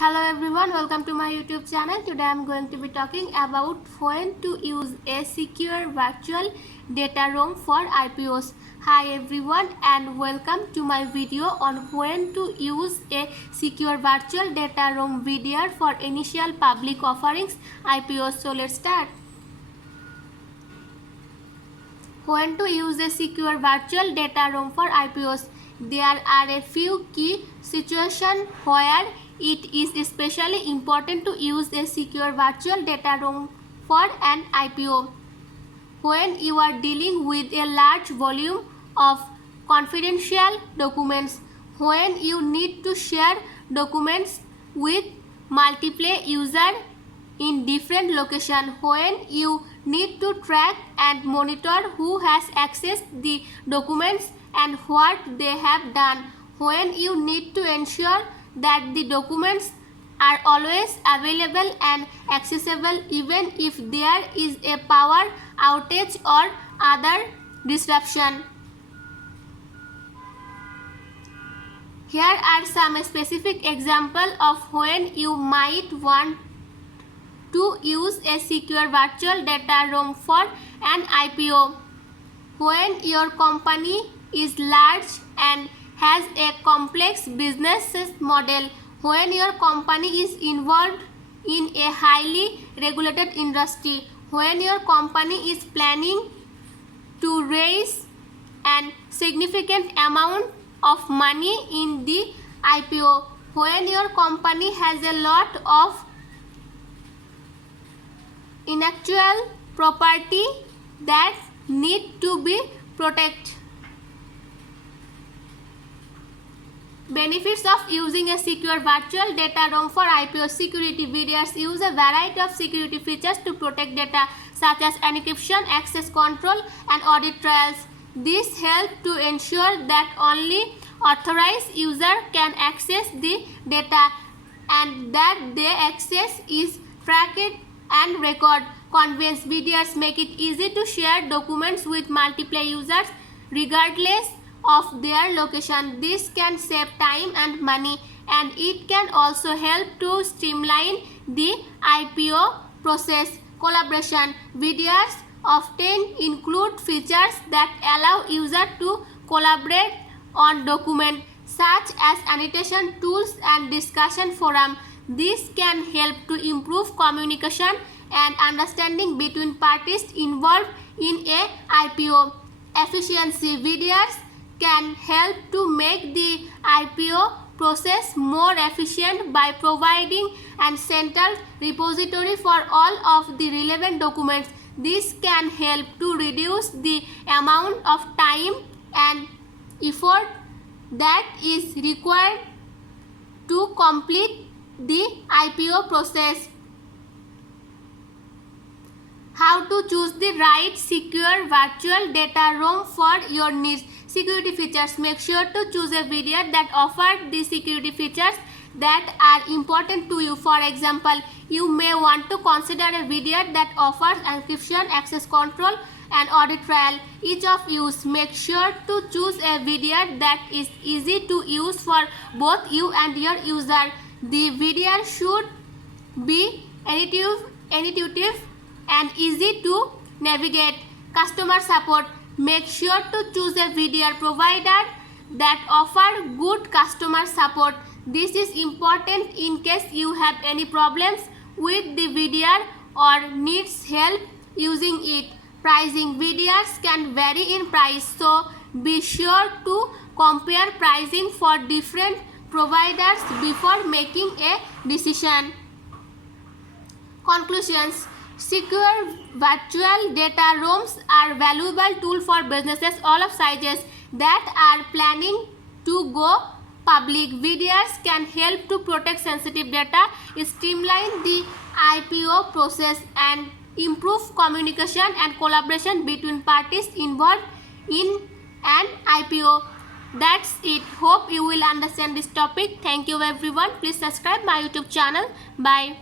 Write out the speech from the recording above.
Hello everyone, welcome to my YouTube channel. Today I am going to be talking about when to use a secure virtual data room for IPOs. Hi everyone and welcome to my video on when to use a secure virtual data room VDR for initial public offerings IPOs. So let's start. When to use a secure virtual data room for IPOs. There are a few key situations where it is especially important to use a secure virtual data room for an IPO. When you are dealing with a large volume of confidential documents, when you need to share documents with multiple users in different locations, when you need to track and monitor who has accessed the documents and what they have done, when you need to ensure that the documents are always available and accessible even if there is a power outage or other disruption. Here are some specific examples of when you might want to use a secure virtual data room for an IPO. When your company is large and has a complex business model, when your company is involved in a highly regulated industry, when your company is planning to raise a significant amount of money in the IPO, when your company has a lot of intellectual property that need to be protected. Benefits of using a secure virtual data room for IPO security. VDRs use a variety of security features to protect data such as encryption, access control, and audit trails. This helps to ensure that only authorized users can access the data and that their access is tracked and recorded. Convenience. VDRs make it easy to share documents with multiple users regardless of their location. This can save time and money, and it can also help to streamline the IPO process. Collaboration. VDRs often include features that allow users to collaborate on documents such as annotation tools and discussion forum. This can help to improve communication and understanding between parties involved in a IPO. Efficiency. VDRs can help to make the IPO process more efficient by providing a central repository for all of the relevant documents. This can help to reduce the amount of time and effort that is required to complete the IPO process. How to choose the right secure virtual data room for your needs. Security features. Make sure to choose a VDR that offers the security features that are important to you. For example, you may want to consider a VDR that offers encryption, access control, and audit trail. Each of you make sure to choose a VDR that is easy to use for both you and your user. The VDR should be intuitive and easy to navigate. Customer support. Make sure to choose a VDR provider that offers good customer support. This is important in case you have any problems with the VDR or needs help using it. Pricing. VDRs can vary in price, so be sure to compare pricing for different providers before making a decision. Conclusions. Secure virtual data rooms are valuable tool for businesses all of sizes that are planning to go public. VDRs can help to protect sensitive data, streamline the IPO process, and improve communication and collaboration between parties involved in an IPO. That's it. Hope you will understand this topic. Thank you everyone. Please subscribe my YouTube channel. Bye.